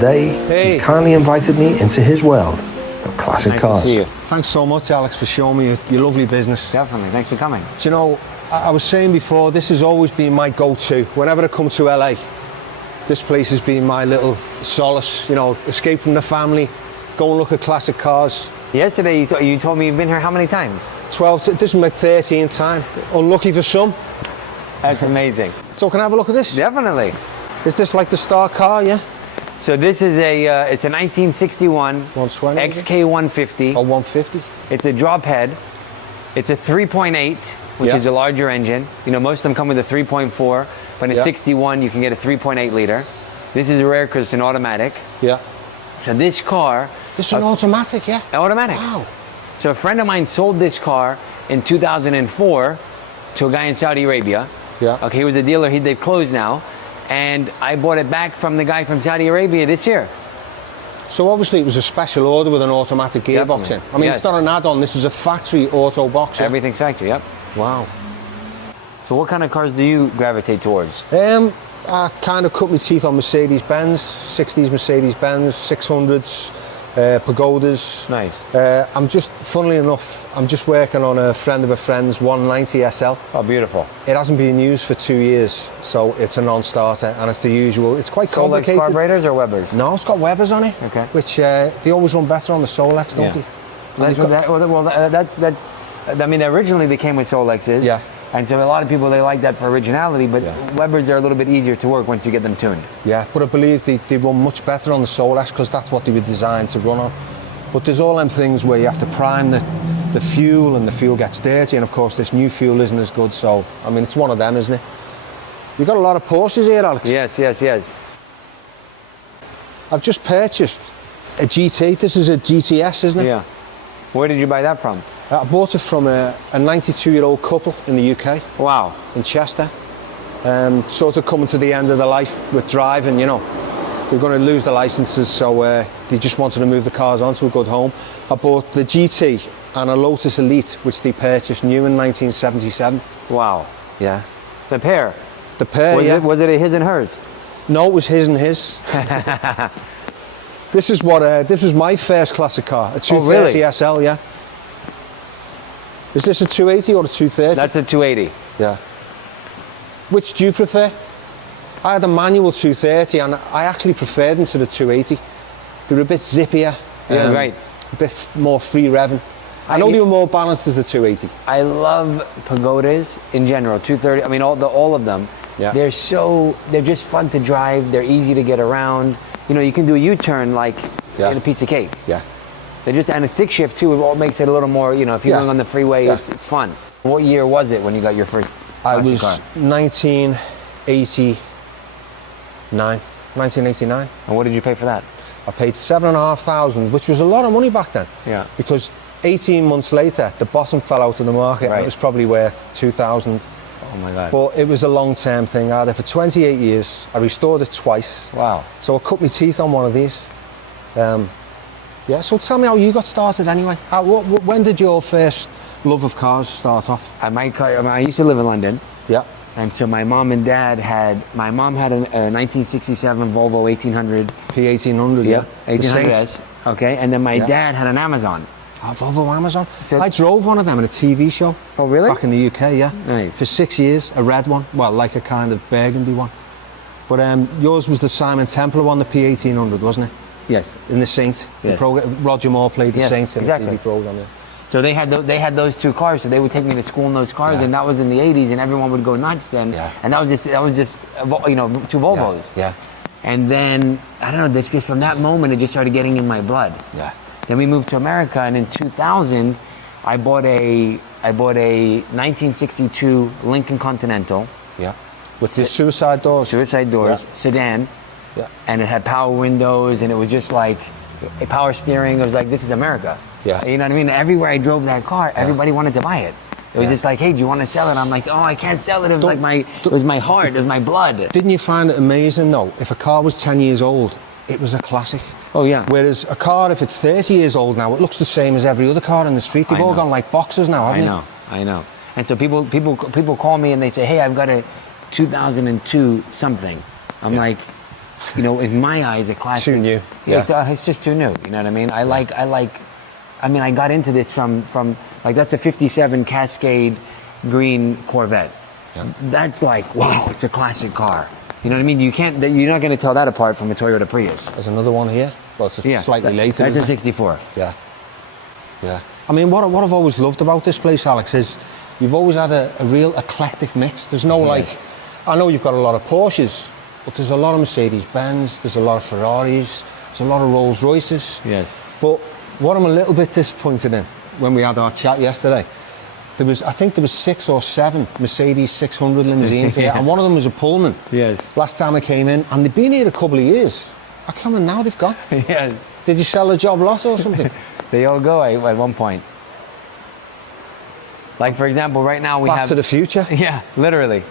today he's kindly invited me into his world of classic cars. To see you. Thanks so much, Alex, for showing me your lovely business. Definitely. Thanks for coming. Do you know, I was saying before, this has always been my go-to. Whenever I come to LA, this place has been my little solace. You know, escape from the family, go and look at classic cars. Yesterday you told me you've been here how many times? 12, this is my 13th time. Unlucky for some. That's amazing. So can I have a look at this? Definitely. Is this like the star car, yeah? So this is it's a 1961 120, XK150. Oh, 150. It's a drop head. It's a 3.8, which is a larger engine. You know, most of them come with a 3.4, but in a 61 you can get a 3.8 liter. This is rare because it's an automatic. Yeah. So this car... This is an automatic, yeah? Automatic. Wow. So a friend of mine sold this car in 2004 to a guy in Saudi Arabia. Yeah. Okay, he was a dealer. They've closed now. And I bought it back from the guy from Saudi Arabia this year. So obviously it was a special order with an automatic gearbox in. I mean, it's not an add-on. This is a factory auto box. Yeah? Everything's factory, yep. Wow. So what kind of cars do you gravitate towards? I kind of cut my teeth on Mercedes-Benz, 60s Mercedes-Benz, 600s, Pagodas. Nice. I'm just, funnily enough, I'm just working on a friend of a friend's 190 SL. Oh, beautiful. It hasn't been used for 2 years, so it's a non-starter, and it's the usual. It's quite complicated. Solex carburetors or Webers? No, it's got Webers on it. Okay. Which they always run better on the Solex, don't they? That's. I mean, originally they came with Solexes. Yeah. And so a lot of people, they like that for originality, but Webers are a little bit easier to work once you get them tuned. Yeah, but I believe they run much better on the Solex because that's what they were designed to run on. But there's all them things where you have to prime the fuel and the fuel gets dirty, and of course this new fuel isn't as good, so I mean it's one of them, isn't it? You've got a lot of Porsches here, Alex. Yes. I've just purchased a GT. This is a GTS, isn't it? Yeah. Where did you buy that from? I bought it from a 92-year-old couple in the UK. Wow. In Chester. Sort of coming to the end of their life with driving, you know. They're going to lose their licenses, so they just wanted to move the cars onto a good home. I bought the GT and a Lotus Elite, which they purchased new in 1977. Wow. Yeah. The pair? The pair, Was it a his and hers? No, it was his and his. This was my first classic car, a 230 SL, yeah. Is this a 280 or a 230? That's a 280. Yeah. Which do you prefer? I had a manual 230 and I actually preferred them to the 280. They were a bit zippier. Yeah, right. A bit more free revving. I know they were more balanced as the 280. I love Pagodas in general, 230. I mean, all of them. Yeah. They're just fun to drive. They're easy to get around. You know, you can do a U-turn like in a piece of cake. Yeah. They're just, and a stick shift too, it all makes it a little more, you know, if you're going on the freeway, it's fun. What year was it when you got your first classic car? 1989. And what did you pay for that? I paid $7,500, which was a lot of money back then. Yeah. Because 18 months later, the bottom fell out of the market and it was probably worth $2,000. Oh my God. But it was a long-term thing. I had it for 28 years. I restored it twice. Wow. So I cut my teeth on one of these. Yeah, so tell me how you got started anyway. When did your first love of cars start off? I used to live in London. Yeah. And so my mom and dad my mom had a 1967 Volvo 1800. P1800, yeah. 1800S, okay. And then my dad had an Amazon. Oh, Volvo Amazon. So I drove one of them in a TV show. Oh, really? Back in the UK, yeah. Nice. For 6 years, a red one. Well, like a kind of burgundy one. But yours was the Simon Templar one, the P1800, wasn't it? Yes. In the Saint. Yes. Roger Moore played the Saint in the TV program. Yeah. So they had those two cars, so they would take me to school in those cars, and that was in the 80s, and everyone would go nuts then. Yeah. And that was just you know, two Volvos. Yeah. And then I don't know, just from that moment it just started getting in my blood. Yeah. Then we moved to America, and in 2000 I bought a 1962 Lincoln Continental. Yeah. With the suicide doors. Sedan. Yeah. And it had power windows, and it was just like a power steering. It was like, this is America. Yeah. You know what I mean? Everywhere I drove that car, everybody wanted to buy it. It was just like, hey, do you want to sell it? I'm like, oh, I can't sell it. It was like it was my heart, it was my blood. Didn't you find it amazing though? If a car was 10 years old, it was a classic. Oh yeah. Whereas a car, if it's 30 years old now, it looks the same as every other car in the street. They've all gone like boxes now, haven't they? I know. And so people call me and they say, hey, I've got a 2002 something. I'm like, you know, in my eyes, a classic. Too new. It's just too new. You know what I mean? I mean, I got into this from like, that's a 57 Cascade green Corvette. Yeah. That's like, wow, it's a classic car. You know what I mean? You're not going to tell that apart from a Toyota Prius. There's another one here. Well, it's slightly later. That's a 64. Yeah. Yeah. I mean, what I've always loved about this place, Alex, is you've always had a real eclectic mix. There's no like, I know you've got a lot of Porsches, but there's a lot of Mercedes-Benz, there's a lot of Ferraris, there's a lot of Rolls-Royces. Yes. But what I'm a little bit disappointed in, when we had our chat yesterday, I think there was 6 or 7 Mercedes 600 limousines here, and one of them was a Pullman. Yes. Last time I came in, and they've been here a couple of years. I come in now, they've gone. Yes. Did you sell the job lot or something? They all go at one point. Like, for example, right now we have... Back to the Future? Yeah, literally.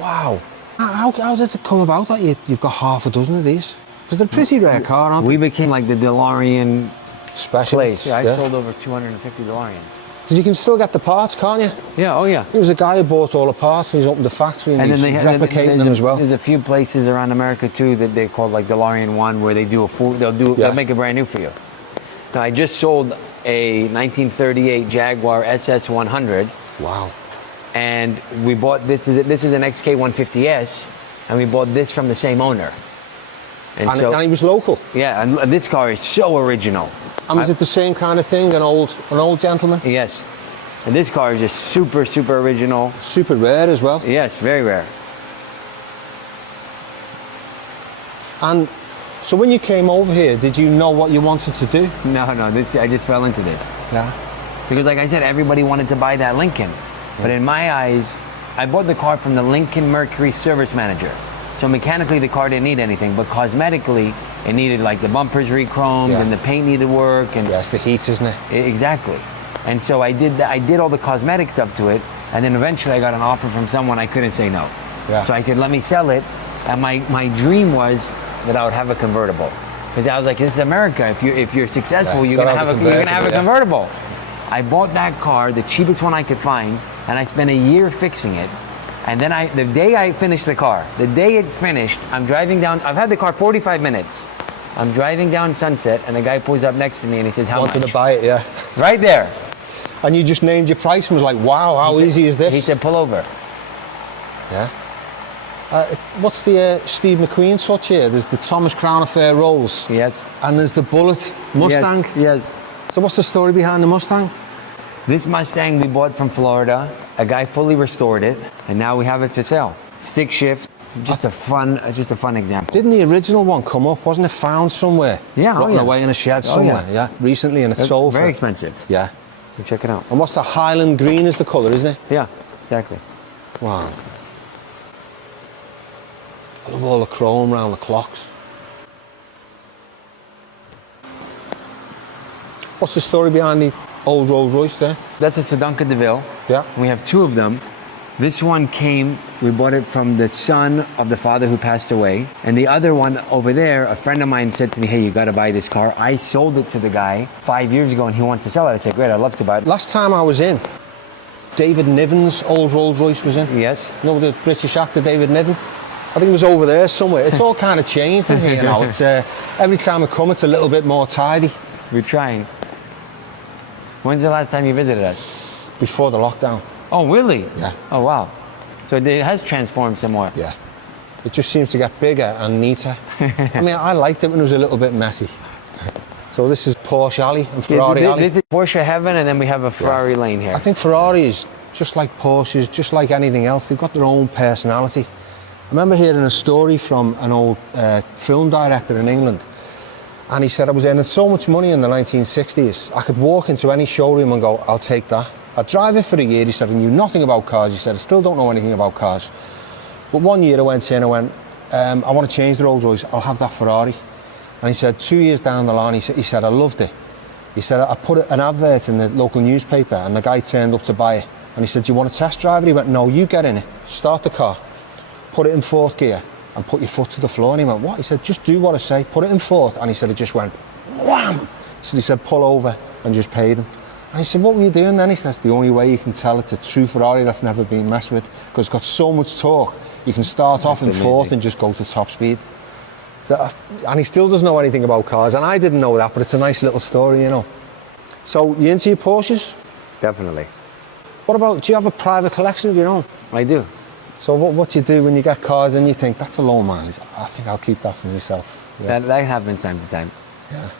Wow. How did it come about that you've got half a dozen of these? Because they're a pretty rare car, aren't We they? became like the DeLorean Specialists. place. Yeah, I sold over 250 DeLoreans. Because you can still get the parts, can't you? Yeah, oh yeah. There was a guy who bought all the parts and he's opened the factory and he's replicating them as well. There's a few places around America too that they call like DeLorean One, where they do they'll make it brand new for you. Now, I just sold a 1938 Jaguar SS 100. Wow. And we bought this is an XK 150S, and we bought this from the same owner. And he was local. Yeah, and this car is so original. And was it the same kind of thing, an old gentleman? Yes. And this car is just super, super original. Super rare as well. Yes, very rare. And so when you came over here, did you know what you wanted to do? No, I just fell into this. Yeah. Because like I said, everybody wanted to buy that Lincoln. But in my eyes, I bought the car from the Lincoln Mercury service manager. So mechanically the car didn't need anything, but cosmetically it needed like the bumpers re-chromed and the paint needed work. And yes, the heat, isn't it? Exactly. And so I did all the cosmetic stuff to it, and then eventually I got an offer from someone I couldn't say no. Yeah. So I said, let me sell it. And my dream was that I would have a convertible. Because I was like, this is America. If you're successful, you're gonna have a convertible. I bought that car, the cheapest one I could find, and I spent a year fixing it. And then the day I finished the car, the day it's finished, I'm driving down, I've had the car 45 minutes. I'm driving down Sunset, and the guy pulls up next to me and he says, how much? Wanted to buy it, yeah. Right there. And you just named your price and was like, wow, how easy is this? He said, pull over. Yeah. What's the Steve McQueen touch here? There's the Thomas Crown Affair Rolls. Yes. And there's the Bullet Mustang. Yes. So what's the story behind the Mustang? This Mustang we bought from Florida. A guy fully restored it, and now we have it for sale. Stick shift, just a fun example. Didn't the original one come up? Wasn't it found somewhere? Yeah, rotting away in a shed somewhere. Yeah, recently, and it's sold very for expensive. Yeah. You check it out. And what's the Highland green is the colour, isn't it? Yeah, exactly. Wow. I love all the chrome around the clocks. What's the story behind the old Rolls Royce there? That's a Sedunca DeVille. Yeah. We have 2 of them. This one we bought it from the son of the father who passed away. And the other one over there, a friend of mine said to me, hey, you got to buy this car. I sold it to the guy 5 years ago and he wants to sell it. I said, great, I'd love to buy it. Last time I was in, David Niven's old Rolls Royce was in. Yes. You know the British actor David Niven? I think it was over there somewhere. It's all kind of changed in here now. It's every time I come, it's a little bit more tidy. We're trying. When's the last time you visited us? Before the lockdown. Oh, really? Yeah. Oh, wow. So it has transformed somewhat. Yeah. It just seems to get bigger and neater. I mean, I liked it when it was a little bit messy. So this is Porsche Alley and Ferrari Alley. This is Porsche heaven, and then we have a Ferrari lane here. I think Ferraris, just like Porsches, just like anything else, they've got their own personality. I remember hearing a story from an old film director in England. And he said, I was earning so much money in the 1960s, I could walk into any showroom and go, I'll take that. I'd drive it for a year. He said, I knew nothing about cars. He said, I still don't know anything about cars. But one year I went in, I went, I want to change the Rolls Royce, I'll have that Ferrari. And he said, 2 years down the line, he said, I loved it. He said, I put an advert in the local newspaper and the guy turned up to buy it. And he said, do you want to test drive it? He went, no, you get in it, start the car, put it in 4th gear and put your foot to the floor. And he went, what? He said, just do what I say, put it in 4th. And he said, it just went, wham! So he said, pull over, and just paid him. And he said, what were you doing then? He said, that's the only way you can tell it's a true Ferrari that's never been messed with, because it's got so much torque. You can start off in 4th and just go to top speed. So, and he still doesn't know anything about cars, and I didn't know that, but it's a nice little story, you know. So, you into your Porsches? Definitely. What about, do you have a private collection of your own? I do. So what do you do when you get cars and you think, that's a low mileage, I think I'll keep that for myself? Yeah. That happens time to time. Yeah.